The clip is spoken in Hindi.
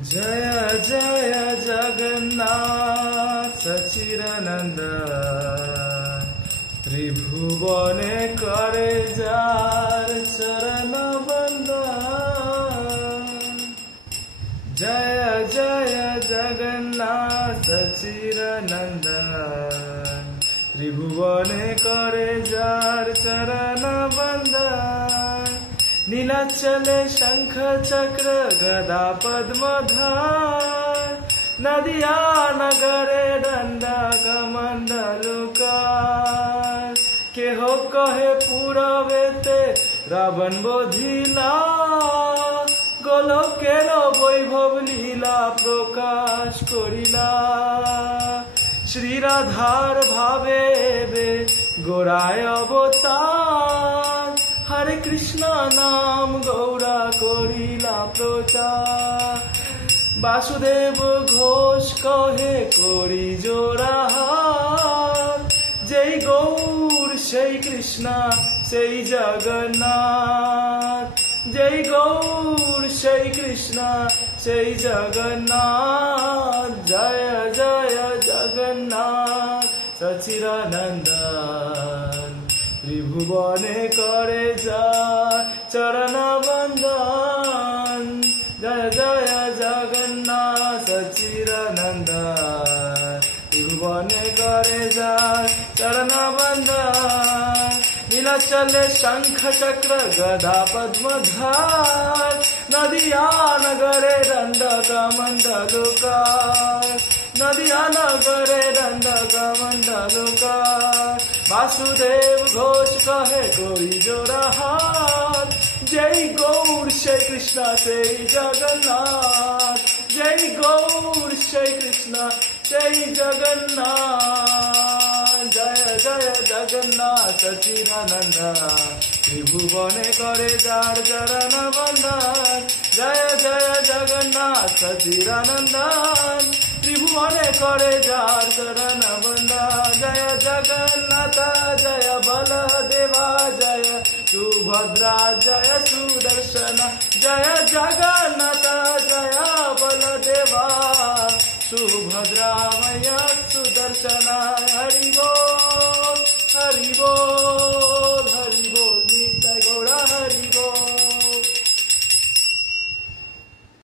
जय जय जगन्नाथ सचिदानंद त्रिभुवने करे जार चरण बंदन। जय जय जगन्नाथ सचिदानंद त्रिभुवने करे जार चरण बंदन। नीलाचले शंख चक्र गदा पद्मधार नदिया नगरे दंडा कमंडलुकार। केह कहे पूरबेते रावण बोधिला गोलकेर वैभव लीला प्रकाश करिला। श्री राधार भावे गोराय अवतार हरे कृष्ण नाम गौरा करिला प्रचार। वासुदेव घोष कहे करी जोड़ाहार जय गौर जय कृष्ण जय जगन्नाथ। जय गौर जय कृष्ण जय जगन्नाथ। जय जय जगन्नाथ सचिदानंदन त्रिभुवने करे जार चरण बंदन। जय जय जगन्नाथ सचिदानंदन त्रिभुवने करे जार चरण बंदन। नीलाचले शंख चक्र गदा पद्मधार नदिया नगरे दंडक मंडलुकार। नदिया नगरे दंडक मंडलुकार। वासुदेव घोष कहे कोई जोड़ाहार जय गौर जय कृष्ण जय जगन्नाथ। जय गौर जय कृष्ण जय जगन्नाथ। जय जय जगन्नाथ सचिदानंद त्रिभुवने करे जार चरण बंदन। जय जय जगन्नाथ सचिदानंदन त्रिभुवने करे जार चरण बंदन। जय जगन्नाथ जय बलदेवा जय सुभद्रा जय सुदर्शन। जय जगन्नाथ जय बलदेवा सुभद्रा मय सुदर्शन। हरि बोल हरि बोल।